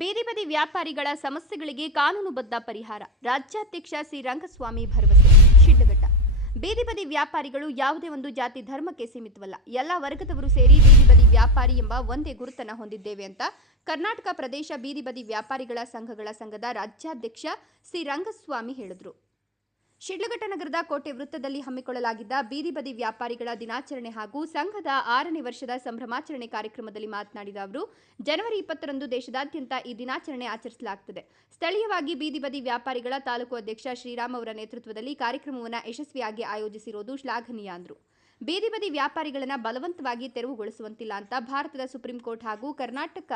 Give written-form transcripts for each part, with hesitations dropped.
ಬೀದಿ ಬದಿ ವ್ಯಾಪಾರಿಗಳ ಸಮಸ್ಯೆಗಳಿಗೆ ಕಾನೂನುಬದ್ಧ ಪರಿಹಾರ. ರಾಜ್ಯಾಧ್ಯಕ್ಷ ಸಿ ರಂಗಸ್ವಾಮಿ ಭರವಸೆ. ಶಿಡ್ಲಘಟ್ಟ. ಬೀದಿ ಬದಿ ವ್ಯಾಪಾರಿಗಳು ಯಾವುದೇ ಒಂದು ಜಾತಿ ಧರ್ಮಕ್ಕೆ ಸೀಮಿತವಲ್ಲ. ಎಲ್ಲ ವರ್ಗದವರು ಸೇರಿ ಬೀದಿ ಬದಿ ವ್ಯಾಪಾರಿ ಎಂಬ ಒಂದೇ ಗುರುತನ್ನು ಹೊಂದಿದ್ದೇವೆ ಅಂತ ಕರ್ನಾಟಕ ಪ್ರದೇಶ ಬೀದಿ ಬದಿ ವ್ಯಾಪಾರಿಗಳ ಸಂಘದ ರಾಜ್ಯಾಧ್ಯಕ್ಷ ಸಿ ರಂಗಸ್ವಾಮಿ ಹೇಳಿದರು. ಶಿಡ್ಲಘಟ್ಟ ನಗರದ ಕೋಟೆ ವೃತ್ತದಲ್ಲಿ ಹಮ್ಮಿಕೊಳ್ಳಲಾಗಿದ್ದ ಬೀದಿ ಬದಿ ವ್ಯಾಪಾರಿಗಳ ದಿನಾಚರಣೆ ಹಾಗೂ ಸಂಘದ 6ನೇ ವರ್ಷದ ಸಂಭ್ರಮಾಚರಣೆ ಕಾರ್ಯಕ್ರಮದಲ್ಲಿ ಮಾತನಾಡಿದ ಅವರು, ಜನವರಿ 20ರಂದು ದೇಶದಾದ್ಯಂತ ಈ ದಿನಾಚರಣೆ ಆಚರಿಸಲಾಗುತ್ತದೆ. ಸ್ಥಳೀಯವಾಗಿ ಬೀದಿ ಬದಿ ವ್ಯಾಪಾರಿಗಳ ತಾಲೂಕು ಅಧ್ಯಕ್ಷ ಶ್ರೀರಾಮ್ ಅವರ ನೇತೃತ್ವದಲ್ಲಿ ಕಾರ್ಯಕ್ರಮವನ್ನು ಯಶಸ್ವಿಯಾಗಿ ಆಯೋಜಿಸಿರುವುದು ಶ್ಲಾಘನೀಯ ಅಂದರು. ಬೀದಿ ಬದಿ ವ್ಯಾಪಾರಿಗಳನ್ನು ಬಲವಂತವಾಗಿ ತೆರವುಗೊಳಿಸುವಂತಿಲ್ಲ ಅಂತ ಭಾರತದ ಸುಪ್ರೀಂ ಕೋರ್ಟ್ ಹಾಗೂ ಕರ್ನಾಟಕ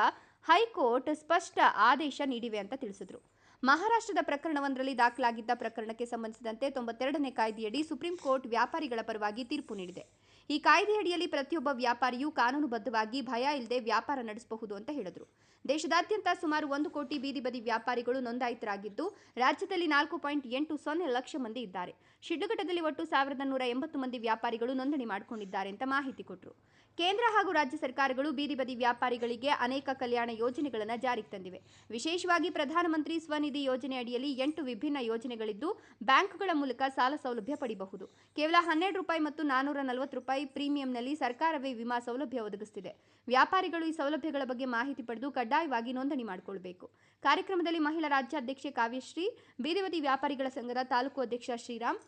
ಹೈಕೋರ್ಟ್ ಸ್ಪಷ್ಟ ಆದೇಶ ನೀಡಿವೆ ಅಂತ ತಿಳಿಸಿದರು. ಮಹಾರಾಷ್ಟ್ರದ ಪ್ರಕರಣವೊಂದರಲ್ಲಿ ದಾಖಲಾಗಿದ್ದ ಪ್ರಕರಣಕ್ಕೆ ಸಂಬಂಧಿಸಿದಂತೆ 92ನೇ ಕಾಯ್ದೆಯಡಿ ಸುಪ್ರೀಂ ಕೋರ್ಟ್ ವ್ಯಾಪಾರಿಗಳ ಪರವಾಗಿ ತೀರ್ಪು ನೀಡಿದೆ. ಈ ಕಾಯ್ದೆಯಡಿಯಲ್ಲಿ ಪ್ರತಿಯೊಬ್ಬ ವ್ಯಾಪಾರಿಯೂ ಕಾನೂನುಬದ್ಧವಾಗಿ ಭಯ ಇಲ್ಲದೆ ವ್ಯಾಪಾರ ನಡೆಸಬಹುದು ಅಂತ ಹೇಳಿದರು. ದೇಶದಾದ್ಯಂತ ಸುಮಾರು 1 ಕೋಟಿ ಬೀದಿ ಬದಿ ವ್ಯಾಪಾರಿಗಳು ನೋಂದಾಯಿತರಾಗಿದ್ದು, ರಾಜ್ಯದಲ್ಲಿ 4.80 ಲಕ್ಷ ಮಂದಿ ಇದ್ದಾರೆ. ಶಿಡ್ಲಘಟ್ಟದಲ್ಲಿ ಒಟ್ಟು 1180 ಮಂದಿ ವ್ಯಾಪಾರಿಗಳು ನೋಂದಣಿ ಮಾಡಿಕೊಂಡಿದ್ದಾರೆ ಅಂತ ಮಾಹಿತಿ ಕೊಟ್ಟರು. ಕೇಂದ್ರ ಹಾಗೂ ರಾಜ್ಯ ಸರ್ಕಾರಗಳು ಬೀದಿ ಬದಿ ವ್ಯಾಪಾರಿಗಳಿಗೆ ಅನೇಕ ಕಲ್ಯಾಣ ಯೋಜನೆಗಳನ್ನು ಜಾರಿಗೆ ತಂದಿವೆ. ವಿಶೇಷವಾಗಿ ಪ್ರಧಾನಮಂತ್ರಿ ಸ್ವನಿಧಿ ಯೋಜನೆ ಅಡಿಯಲ್ಲಿ 8 ವಿಭಿನ್ನ ಯೋಜನೆಗಳಿದ್ದು, ಬ್ಯಾಂಕ್ಗಳ ಮೂಲಕ ಸಾಲ ಸೌಲಭ್ಯ ಪಡೆಯಬಹುದು. ಕೇವಲ ₹12 ಮತ್ತು ₹440 ಪ್ರೀಮಿಯಂನಲ್ಲಿ ಸರ್ಕಾರವೇ ವಿಮಾ ಸೌಲಭ್ಯ ಒದಗಿಸುತ್ತಿದೆ. ವ್ಯಾಪಾರಿಗಳು ಈ ಸೌಲಭ್ಯಗಳ ಬಗ್ಗೆ ಮಾಹಿತಿ ಪಡೆದು ಕಡ್ಡಾಯವಾಗಿ ನೋಂದಣಿ ಮಾಡಿಕೊಳ್ಳಬೇಕು. ಕಾರ್ಯಕ್ರಮದಲ್ಲಿ ಮಹಿಳಾ ರಾಜ್ಯಾಧ್ಯಕ್ಷೆ ಕಾವ್ಯಶ್ರೀ, ಬೀದಿ ಬದಿ ವ್ಯಾಪಾರಿಗಳ ಸಂಘದ ತಾಲೂಕು ಅಧ್ಯಕ್ಷ ಶ್ರೀರಾಮ್,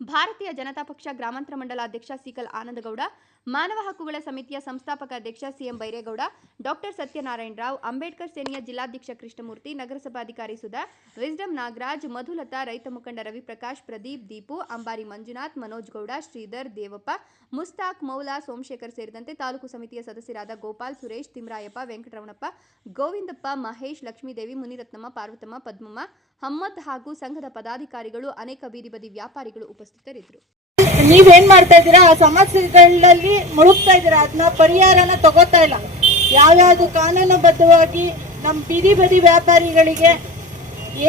ಭಾರತೀಯ ಜನತಾ ಪಕ್ಷ ಗ್ರಾಮಾಂತರ ಮಂಡಲ ಅಧ್ಯಕ್ಷ ಸಿಕಲ್ ಆನಂದಗೌಡ, ಮಾನವ ಹಕ್ಕುಗಳ ಸಮಿತಿಯ ಸಂಸ್ಥಾಪಕ ಅಧ್ಯಕ್ಷ ಸಿಎಂ ಬೈರೇಗೌಡ, ಡಾಕ್ಟರ್ ಸತ್ಯನಾರಾಯಣ ರಾವ್, ಅಂಬೇಡ್ಕರ್ ಸೇನೆಯ ಜಿಲ್ಲಾಧ್ಯಕ್ಷ ಕೃಷ್ಣಮೂರ್ತಿ, ನಗರಸಭಾಧಿಕಾರಿ ಸುಧಾ, ವಿಸ್ಡಂ ನಾಗರಾಜ್, ಮಧುಲತಾ, ರೈತ ಮುಖಂಡ ರವಿಪ್ರಕಾಶ್, ಪ್ರದೀಪ್, ದೀಪು, ಅಂಬಾರಿ ಮಂಜುನಾಥ್, ಮನೋಜ್ ಗೌಡ, ಶ್ರೀಧರ್, ದೇವಪ್ಪ, ಮುಸ್ತಾಕ್, ಮೌಲಾ, ಸೋಮಶೇಖರ್ ಸೇರಿದಂತೆ ತಾಲೂಕು ಸಮಿತಿಯ ಸದಸ್ಯರಾದ ಗೋಪಾಲ್, ಸುರೇಶ್, ತಿಮ್ರಾಯಪ್ಪ, ವೆಂಕಟರಮಣಪ್ಪ, ಗೋವಿಂದಪ್ಪ, ಮಹೇಶ್, ಲಕ್ಷ್ಮೀದೇವಿ, ಮುನಿರತ್ನಮ್ಮ, ಪಾರ್ವತಮ್ಮ, ಪದ್ಮಮ್ಮ, ಹಮ್ಮದ್ ಹಾಗೂ ಸಂಘದ ಪದಾಧಿಕಾರಿಗಳು, ಅನೇಕ ಬೀದಿ ಬದಿ ವ್ಯಾಪಾರಿಗಳು ಉಪಸ್ಥಿತರಿದ್ದರು. ನೀವೇನ್ ಮಾಡ್ತಾ ಇದ್ದೀರಾ? ಆ ಸಮಸ್ಯೆಗಳಲ್ಲಿ ಮುಳುಗ್ತಾ ಇದ್ದೀರಾ, ಅದನ್ನ ಪರಿಹಾರನ ತಗೋತಾ ಇಲ್ಲ. ಯಾವ್ಯಾವ್ದು ಕಾನೂನುಬದ್ಧವಾಗಿ ನಮ್ಮ ಬೀದಿ ಬದಿ ವ್ಯಾಪಾರಿಗಳಿಗೆ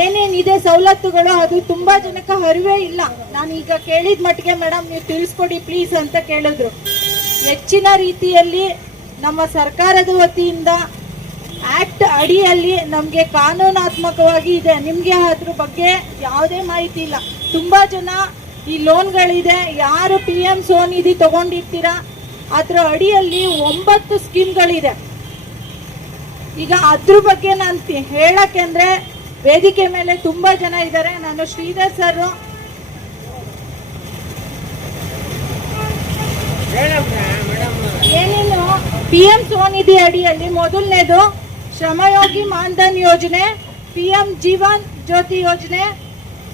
ಏನೇನಿದೆ ಸವಲತ್ತುಗಳು, ಅದು ತುಂಬಾ ಜನಕ್ಕೆ ಅರಿವೇ ಇಲ್ಲ. ನಾನು ಈಗ ಕೇಳಿದ ಮಟ್ಟಿಗೆ ಮೇಡಮ್ ನೀವು ತಿಳಿಸ್ಕೊಡಿ ಪ್ಲೀಸ್ ಅಂತ ಕೇಳಿದ್ರು. ಹೆಚ್ಚಿನ ರೀತಿಯಲ್ಲಿ ನಮ್ಮ ಸರ್ಕಾರದ ವತಿಯಿಂದ ಆಕ್ಟ್ ಅಡಿಯಲ್ಲಿ ನಮಗೆ ಕಾನೂನಾತ್ಮಕವಾಗಿ ಇದೆ. ನಿಮಗೆ ಅದ್ರ ಬಗ್ಗೆ ಯಾವುದೇ ಮಾಹಿತಿ ಇಲ್ಲ. ತುಂಬಾ ಜನ ಈ ಲೋನ್ಗಳಿದೆ, ಯಾರು PM ಸ್ವನಿಧಿ ತಗೊಂಡಿರ್ತೀರಾ ಅದ್ರ ಅಡಿಯಲ್ಲಿ 9 ಸ್ಕೀಮ್ಗಳಿದೆ. ಈಗ ಅದ್ರ ಬಗ್ಗೆ ನಾನು ಹೇಳಕ್ಕೆಂದ್ರೆ ವೇದಿಕೆ ಮೇಲೆ ತುಂಬಾ ಜನ ಇದ್ದಾರೆ. ನಾನು ಶ್ರೀಧರ್ ಸರ್ ಏನೇನು PM ಸ್ವನಿಧಿ ಅಡಿಯಲ್ಲಿ ಮೊದಲನೇದು ಶ್ರಮಯೋಗಿ ಮಾನ್ಧನ್ ಯೋಜನೆ, PM ಜೀವನ್ ಜ್ಯೋತಿ ಯೋಜನೆ,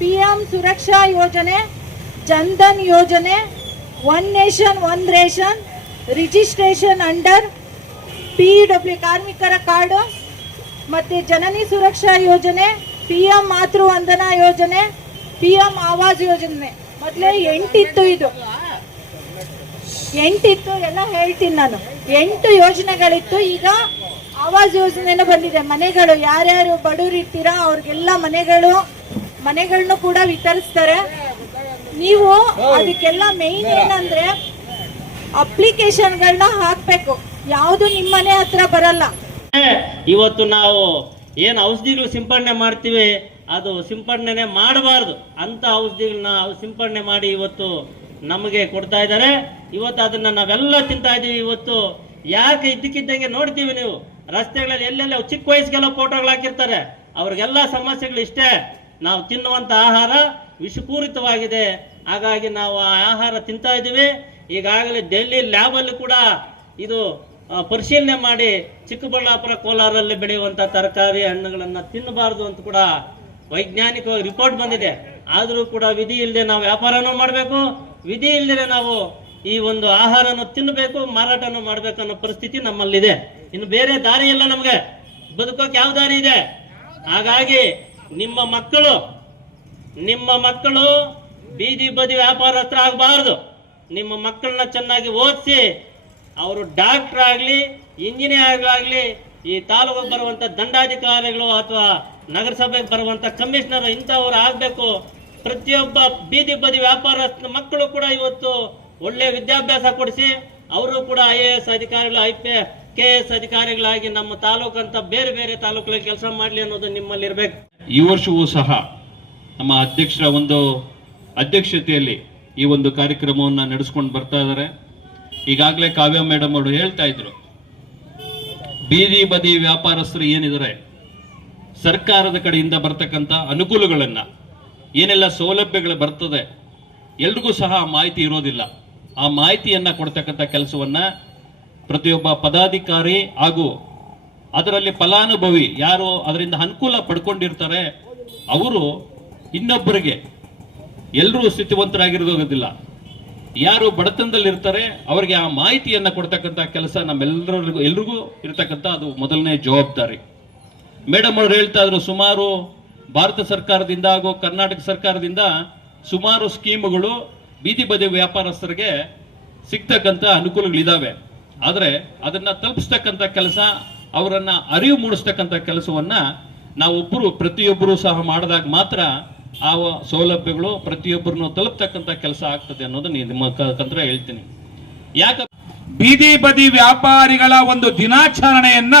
PM ಸುರಕ್ಷಾ ಯೋಜನೆ, ಜನ್ಧನ್ ಯೋಜನೆ, one nation one ration, registration under PW ಕಾರ್ಮಿಕರ ಕಾರ್ಡು, ಮತ್ತೆ ಜನನಿ ಸುರಕ್ಷಾ ಯೋಜನೆ, PM ಮಾತೃ ವಂದನಾ ಯೋಜನೆ, PM ಆವಾಸ್ ಯೋಜನೆ. ಮೊದಲೇ 8 ಇತ್ತು, ಇದು 8 ಇತ್ತು, ಎಲ್ಲ ಹೇಳ್ತೀನಿ ನಾನು. 8 ಯೋಜನೆಗಳಿತ್ತು. ಈಗ ಆವಾಸ್ ಯೋಜನೆನೂ ಬಂದಿದೆ. ಮನೆಗಳು ಯಾರ್ಯಾರು ಬಡವರು ಇರ್ತೀರಾ ಅವ್ರಿಗೆಲ್ಲ ಮನೆಗಳನ್ನು ಕೂಡ ವಿತರಿಸ್ತಾರೆ. ನೀವು ಅದಕ್ಕೆಲ್ಲ ಮೇನ್ ಏನಂದ್ರೆ ಅಪ್ಲಿಕೇಶನ್ಗಳನ್ನ ಹಾಕ್ಬೇಕು. ಯಾವುದು ನಿಮ್ಮ ಮನೆ ಹತ್ರ ಬರಲ್ಲ. ಇವತ್ತು ನಾವು ಏನು ಔಷಧಿಗಳು ಸಿಂಪಡಣೆ ಮಾಡ್ತೀವಿ ಅದು ಸಿಂಪಡಣೆ ಮಾಡಬಾರ್ದು ಅಂತ ಔಷಧಿಗಳನ್ನ ಸಿಂಪಡಣೆ ಮಾಡಿ ಇವತ್ತು ನಮಗೆ ಕೊಡ್ತಾ ಇದ್ದಾರೆ. ಇವತ್ತು ಅದನ್ನ ನಾವೆಲ್ಲ ತಿಂತಾ ಇದೀವಿ. ಇವತ್ತು ಯಾಕೆ ಇದ್ದಕ್ಕಿದ್ದಂಗೆ ನೋಡ್ತೀವಿ, ನೀವು ರಸ್ತೆಗಳಲ್ಲಿ ಎಲ್ಲೆಲ್ಲ ಚಿಕ್ಕ ವಯಸ್ಸಿಗೆಲ್ಲ ಫೋಟೋಗಳು ಹಾಕಿರ್ತಾರೆ. ಅವ್ರಿಗೆಲ್ಲ ಸಮಸ್ಯೆಗಳು ಇಷ್ಟೇ, ನಾವು ತಿನ್ನುವಂತ ಆಹಾರ ವಿಷಪೂರಿತವಾಗಿದೆ. ಹಾಗಾಗಿ ನಾವು ಆ ಆಹಾರ ತಿಂತಾ ಇದ್ದೀವಿ. ಈಗಾಗಲೇ ಡೆಲ್ಲಿ ಲ್ಯಾಬಲ್ಲಿ ಕೂಡ ಇದು ಪರಿಶೀಲನೆ ಮಾಡಿ ಚಿಕ್ಕಬಳ್ಳಾಪುರ, ಕೋಲಾರಲ್ಲಿ ಬೆಳೆಯುವಂತ ತರಕಾರಿ ಹಣ್ಣುಗಳನ್ನ ತಿನ್ನಬಾರದು ಅಂತ ಕೂಡ ವೈಜ್ಞಾನಿಕವಾಗಿ ರಿಪೋರ್ಟ್ ಬಂದಿದೆ. ಆದರೂ ಕೂಡ ವಿಧಿ ಇಲ್ಲದೆ ನಾವು ವ್ಯಾಪಾರನೂ ಮಾಡಬೇಕು, ವಿಧಿ ಇಲ್ಲದೆ ನಾವು ಈ ಒಂದು ಆಹಾರನ ತಿನ್ನಬೇಕು, ಮಾರಾಟನೂ ಮಾಡ್ಬೇಕು ಅನ್ನೋ ಪರಿಸ್ಥಿತಿ ನಮ್ಮಲ್ಲಿದೆ. ಇನ್ನು ಬೇರೆ ದಾರಿ ಇಲ್ಲ ನಮ್ಗೆ, ಬದುಕೋಕೆ ಯಾವ ದಾರಿ ಇದೆ? ಹಾಗಾಗಿ ನಿಮ್ಮ ಮಕ್ಕಳು ಬೀದಿ ಬದಿ ವ್ಯಾಪಾರಸ್ಥರ ಆಗಬಾರ್ದು. ನಿಮ್ಮ ಮಕ್ಕಳನ್ನ ಚೆನ್ನಾಗಿ ಓದಿಸಿ ಅವರು ಡಾಕ್ಟರ್ ಆಗಲಿ, ಇಂಜಿನಿಯರ್ ಆಗಲಿ, ಈ ತಾಲೂಕಿಗೆ ಬರುವಂತ ದಂಡಾಧಿಕಾರಿಗಳು ಅಥವಾ ನಗರಸಭೆಗೆ ಬರುವಂತ ಕಮಿಷನರ್ ಇಂಥವ್ರು ಆಗಬೇಕು. ಪ್ರತಿಯೊಬ್ಬ ಬೀದಿ ಬದಿ ವ್ಯಾಪಾರಸ್ಥ ಮಕ್ಕಳು ಕೂಡ ಇವತ್ತು ಒಳ್ಳೆ ವಿದ್ಯಾಭ್ಯಾಸ ಕೊಡಿಸಿ ಅವರು ಕೂಡ IAS ಅಧಿಕಾರಿಗಳು, KS ಅಧಿಕಾರಿಗಳಾಗಿ ನಮ್ಮ ತಾಲೂಕಂತ ಬೇರೆ ಬೇರೆ ತಾಲೂಕುಗಳಲ್ಲಿ ಕೆಲಸ ಮಾಡಲಿ ಅನ್ನೋದು ನಿಮ್ಮಲ್ಲಿ ಇರಬೇಕು. ಈ ವರ್ಷವೂ ಸಹ ನಮ್ಮ ಅಧ್ಯಕ್ಷರ ಒಂದು ಅಧ್ಯಕ್ಷತೆಯಲ್ಲಿ ಈ ಒಂದು ಕಾರ್ಯಕ್ರಮವನ್ನು ನಡೆಸ್ಕೊಂಡು ಬರ್ತಾ ಇದ್ದಾರೆ. ಈಗಾಗಲೇ ಕಾವ್ಯ ಮೇಡಮ್ ಅವರು ಹೇಳ್ತಾ ಇದ್ರು, ಬೀದಿ ಬದಿ ವ್ಯಾಪಾರಸ್ಥರು ಏನಿದ್ದಾರೆ ಸರ್ಕಾರದ ಕಡೆಯಿಂದ ಬರ್ತಕ್ಕಂಥ ಅನುಕೂಲಗಳನ್ನ ಏನೆಲ್ಲ ಸೌಲಭ್ಯಗಳು ಬರ್ತದೆ ಎಲ್ರಿಗೂ ಸಹ ಮಾಹಿತಿ ಇರೋದಿಲ್ಲ. ಆ ಮಾಹಿತಿಯನ್ನ ಕೊಡ್ತಕ್ಕಂಥ ಕೆಲಸವನ್ನ ಪ್ರತಿಯೊಬ್ಬ ಪದಾಧಿಕಾರಿ ಹಾಗೂ ಅದರಲ್ಲಿ ಫಲಾನುಭವಿ ಯಾರು ಅದರಿಂದ ಅನುಕೂಲ ಪಡ್ಕೊಂಡಿರ್ತಾರೆ ಅವರು ಇನ್ನೊಬ್ಬರಿಗೆ, ಎಲ್ಲರೂ ಸ್ಥಿತಿವಂತರಾಗಿರೋದಿಲ್ಲ, ಯಾರು ಬಡತನದಲ್ಲಿರ್ತಾರೆ ಅವರಿಗೆ ಆ ಮಾಹಿತಿಯನ್ನ ಕೊಡ್ತಕ್ಕಂಥ ಕೆಲಸ ಎಲ್ರಿಗೂ ಇರತಕ್ಕಂಥ ಅದು ಮೊದಲನೇ ಜವಾಬ್ದಾರಿ. ಮೇಡಮ್ ಅವರು ಹೇಳ್ತಾ ಇದ್ರು, ಸುಮಾರು ಭಾರತ ಸರ್ಕಾರದಿಂದ ಹಾಗೂ ಕರ್ನಾಟಕ ಸರ್ಕಾರದಿಂದ ಸುಮಾರು ಸ್ಕೀಮ್ಗಳು ಬೀದಿ ಬದಿ ವ್ಯಾಪಾರಸ್ಥರಿಗೆ ಸಿಗ್ತಕ್ಕಂಥ ಅನುಕೂಲಗಳಿದಾವೆ. ಆದರೆ ಅದನ್ನ ತಲುಪಿಸ್ತಕ್ಕಂಥ ಕೆಲಸ, ಅವರನ್ನ ಅರಿವು ಮೂಡಿಸ್ತಕ್ಕಂಥ ಕೆಲಸವನ್ನ ನಾವೊಬ್ಬರು ಪ್ರತಿಯೊಬ್ಬರು ಸಹ ಮಾಡಿದಾಗ ಮಾತ್ರ ಆ ಸೌಲಭ್ಯಗಳು ಪ್ರತಿಯೊಬ್ಬರನ್ನು ತಲುಪ್ತಕ್ಕಂಥ ಕೆಲಸ ಆಗ್ತದೆ ಅನ್ನೋದು ನಿಮ್ಮ ಮುಖಾಂತರ ಹೇಳ್ತೀನಿ. ಯಾಕ ಬೀದಿ ಬದಿ ವ್ಯಾಪಾರಿಗಳ ಒಂದು ದಿನಾಚರಣೆಯನ್ನ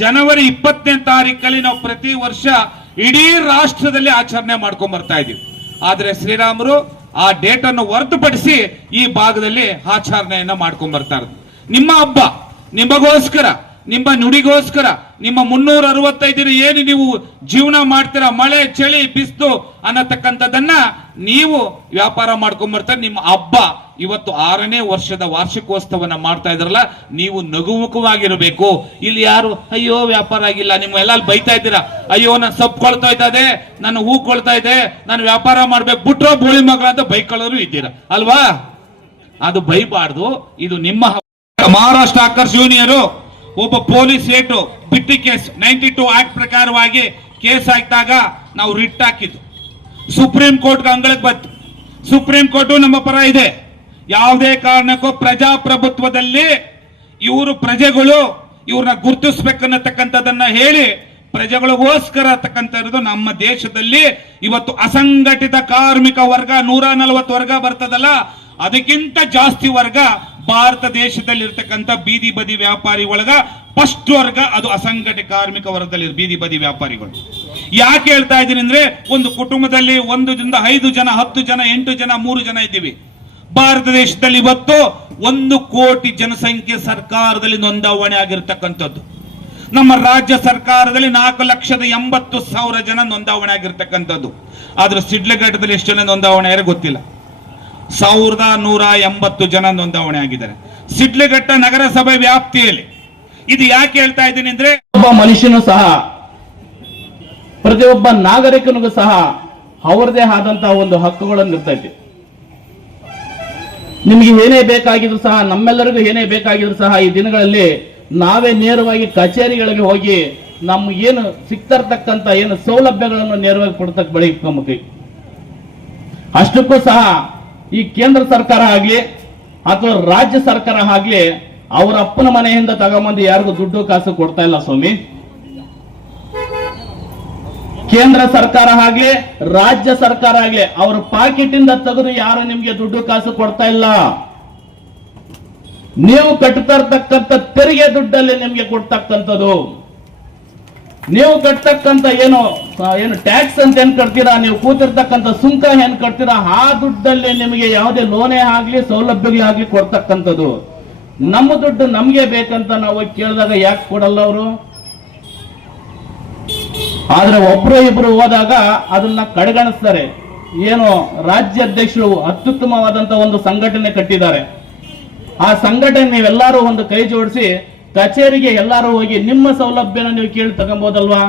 ಜನವರಿ 20ನೇ ತಾರೀಕಲ್ಲಿ ನಾವು ಪ್ರತಿ ವರ್ಷ ಇಡೀ ರಾಷ್ಟ್ರದಲ್ಲಿ ಆಚರಣೆ ಮಾಡ್ಕೊಂಡ್ ಬರ್ತಾ ಇದೀವಿ. ಆದ್ರೆ ಶ್ರೀರಾಮರು ಆ ಡೇಟ್ ಅನ್ನು ಹೊರತುಪಡಿಸಿ ಈ ಭಾಗದಲ್ಲಿ ಆಚರಣೆಯನ್ನ ಮಾಡ್ಕೊಂಡ್ ಬರ್ತಾ ಇರೋದು. ನಿಮ್ಮ ಹಬ್ಬ ನಿಮಗೋಸ್ಕರ, ನಿಮ್ಮ ನುಡಿಗೋಸ್ಕರ, ನಿಮ್ಮ 365 ಏನು ನೀವು ಜೀವನ ಮಾಡ್ತೀರಾ, ಮಳೆ ಚಳಿ ಬಿಸಿಲು ಅನ್ನತಕ್ಕಂಥದ್ದನ್ನ ನೀವು ವ್ಯಾಪಾರ ಮಾಡ್ಕೊಂಡ್ ಬರ್ತಾರೆ. ನಿಮ್ಮ ಹಬ್ಬ ಇವತ್ತು 6ನೇ ವರ್ಷದ ವಾರ್ಷಿಕೋತ್ಸವನ್ನ ಮಾಡ್ತಾ ಇದ್ರಲ್ಲ, ನೀವು ನಗುಮುಖವಾಗಿರಬೇಕು. ಇಲ್ಲಿ ಯಾರು ಅಯ್ಯೋ ವ್ಯಾಪಾರ ಆಗಿಲ್ಲ, ನಿಮ್ಮ ಎಲ್ಲ ಬೈತಾ ಇದ್ದೀರಾ, ಅಯ್ಯೋ ನಾನು ಸೊಪ್ಪು ಕೊಳ್ತಾ ಇದ್ದದೆ, ನಾನು ಹೂ ಕೊಳ್ತಾ ಇದೆ, ನಾನು ವ್ಯಾಪಾರ ಮಾಡ್ಬೇಕು ಬಿಟ್ರೋ ಬೋಳಿ ಮಗಳ ಅಂತ ಬೈಕೊಳ್ಳೋರು ಇದ್ದೀರಾ ಅಲ್ವಾ? ಅದು ಬೈಬಾರ್ದು. ಇದು ನಿಮ್ಮ ಮಹಾರಾಷ್ಟ್ರ ಆಕರ್ಷ್ ಯೂನಿಯರು ಒಬ್ಬ ಪೊಲೀಸ್ ಏಟು ಬಿಟ್ಟಿ ಕೇಸ್ 92 ಆಕ್ಟ್ ಪ್ರಕಾರವಾಗಿ ಕೇಸ್ ಹಾಕಿದಾಗ ನಾವು ರಿಟ್ ಹಾಕಿದ್ದು ಸುಪ್ರೀಂ ಕೋರ್ಟ್ ಅಂಗಳಕ್ಕೆ ಬಂತು. ಸುಪ್ರೀಂ ಕೋರ್ಟ್ ನಮ್ಮ ಪರ ಇದೆ. ಯಾವುದೇ ಕಾರಣಕ್ಕೂ ಪ್ರಜಾಪ್ರಭುತ್ವದಲ್ಲಿ ಇವರು ಪ್ರಜೆಗಳು ಇವ್ರನ್ನ ಗುರುತಿಸ್ಬೇಕನ್ನತಕ್ಕಂಥದ್ದನ್ನ ಹೇಳಿ ಪ್ರಜೆಗಳಿಗೋಸ್ಕರ ಇರೋದು ನಮ್ಮ ದೇಶದಲ್ಲಿ ಇವತ್ತು ಅಸಂಘಟಿತ ಕಾರ್ಮಿಕ ವರ್ಗ 140 ವರ್ಗ ಬರ್ತದಲ್ಲ, ಅದಕ್ಕಿಂತ ಜಾಸ್ತಿ ವರ್ಗ ಭಾರತ ದೇಶದಲ್ಲಿ ಇರ್ತಕ್ಕಂಥ ಬೀದಿ ಬದಿ ವ್ಯಾಪಾರಿ ಒಳಗ ಫಸ್ಟ್ ವರ್ಗ ಅದು ಅಸಂಘಟಿತ ಕಾರ್ಮಿಕ ವರ್ಗದಲ್ಲಿ ಬೀದಿ ಬದಿ ವ್ಯಾಪಾರಿಗಳು. ಯಾಕೆ ಹೇಳ್ತಾ ಇದ್ದೀನಿ ಅಂದ್ರೆ, ಒಂದು ಕುಟುಂಬದಲ್ಲಿ 1 ರಿಂದ 5 ಜನ, 10 ಜನ, 8 ಜನ, 3 ಜನ ಇದ್ದೀವಿ. ಭಾರತ ದೇಶದಲ್ಲಿ ಇವತ್ತು 1 ಕೋಟಿ ಜನಸಂಖ್ಯೆ ಸರ್ಕಾರದಲ್ಲಿ ನೋಂದಾವಣೆ ಆಗಿರ್ತಕ್ಕಂಥದ್ದು. ನಮ್ಮ ರಾಜ್ಯ ಸರ್ಕಾರದಲ್ಲಿ 4,80,000 ಜನ ನೋಂದಾವಣೆ ಆಗಿರ್ತಕ್ಕಂಥದ್ದು. ಆದ್ರೆ ಸಿಡ್ಲಘಟ್ಟದಲ್ಲಿ ಎಷ್ಟು ಜನ ನೋಂದಾವಣೆ ಯಾರು ಗೊತ್ತಿಲ್ಲ. 1,180 ಜನ ನೋಂದಾವಣೆ ಆಗಿದ್ದಾರೆ ಸಿಡ್ಲಘಟ್ಟ ನಗರಸಭೆ ವ್ಯಾಪ್ತಿಯಲ್ಲಿ. ಇದು ಯಾಕೆ ಹೇಳ್ತಾ ಇದ್ದೀನಿ ಅಂದ್ರೆ, ಒಬ್ಬ ಮನುಷ್ಯನು ಸಹ, ಪ್ರತಿಯೊಬ್ಬ ನಾಗರಿಕನಿಗೂ ಸಹ ಅವರದೇ ಆದಂತಹ ಒಂದು ಹಕ್ಕುಗಳನ್ನು ಇರ್ತೈತಿ. ನಿಮ್ಗೆ ಏನೇ ಬೇಕಾಗಿದ್ರು ಸಹ, ನಮ್ಮೆಲ್ಲರಿಗೂ ಏನೇ ಬೇಕಾಗಿದ್ರು ಸಹ ಈ ದಿನಗಳಲ್ಲಿ ನಾವೇ ನೇರವಾಗಿ ಕಚೇರಿಗಳಿಗೆ ಹೋಗಿ ನಮ್ಗೆ ಏನು ಸಿಗ್ತಿರ್ತಕ್ಕಂಥ ಏನು ಸೌಲಭ್ಯಗಳನ್ನು ನೇರವಾಗಿ ಬಳಿಕ ಅಷ್ಟಕ್ಕೂ ಸಹ ಈ ಕೇಂದ್ರ ಸರ್ಕಾರ ಆಗ್ಲಿ ಅಥವಾ ರಾಜ್ಯ ಸರ್ಕಾರ ಆಗ್ಲಿ ಅವರ ಅಪ್ಪನ ಮನೆಯಿಂದ ತಗೊಂಬಂದು ಯಾರಿಗೂ ದುಡ್ಡು ಕಾಸು ಕೊಡ್ತಾ ಇಲ್ಲ ಸ್ವಾಮಿ. ಕೇಂದ್ರ ಸರ್ಕಾರ ಆಗ್ಲಿ ರಾಜ್ಯ ಸರ್ಕಾರ ಆಗ್ಲಿ ಅವರ ಪಾಕೆಟ್ ಇಂದ ತೆಗೆದು ಯಾರು ನಿಮ್ಗೆ ದುಡ್ಡು ಕಾಸು ಕೊಡ್ತಾ ಇಲ್ಲ. ನೀವು ಕಟ್ತಾ ಇರ್ತಕ್ಕಂಥ ತೆರಿಗೆ ದುಡ್ಡಲ್ಲಿ ನಿಮ್ಗೆ ಕೊಡ್ತಕ್ಕಂಥದ್ದು. ನೀವು ಕಟ್ತಕ್ಕಂಥ ಏನು ಟ್ಯಾಕ್ಸ್ ಅಂತ ಏನ್ ಕಟ್ತೀರಾ, ನೀವು ಕೂತಿರ್ತಕ್ಕಂಥ ಸುಂಕ ಏನ್ ಕಟ್ತೀರಾ, ಆ ದುಡ್ಡಲ್ಲಿ ನಿಮಗೆ ಯಾವುದೇ ಲೋನೇ ಆಗ್ಲಿ ಸೌಲಭ್ಯಗಳೇ ಆಗ್ಲಿ ಕೊಡ್ತಕ್ಕಂಥದ್ದು. ನಮ್ಮ ದುಡ್ಡು ನಮ್ಗೆ ಬೇಕಂತ ನಾವು ಕೇಳಿದಾಗ ಯಾಕೆ ಕೊಡಲ್ಲ ಅವರು? ಆದ್ರೆ ಒಬ್ರು ಇಬ್ರು ಹೋದಾಗ ಅದನ್ನ ಕಡೆಗಣಿಸ್ತಾರೆ. ಏನು ರಾಜ್ಯಾಧ್ಯಕ್ಷರು ಅತ್ಯುತ್ತಮವಾದಂತ ಒಂದು ಸಂಘಟನೆ ಕಟ್ಟಿದ್ದಾರೆ. ಆ ಸಂಘಟನೆ ನೀವೆಲ್ಲರೂ ಒಂದು ಕೈ ಜೋಡಿಸಿ ಕಚೇರಿಗೆ ಎಲ್ಲರೂ ಹೋಗಿ ನಿಮ್ಮ ಸೌಲಭ್ಯನ ನೀವು ಕೇಳಿ ತಗೊಬೋದಲ್ವಾ?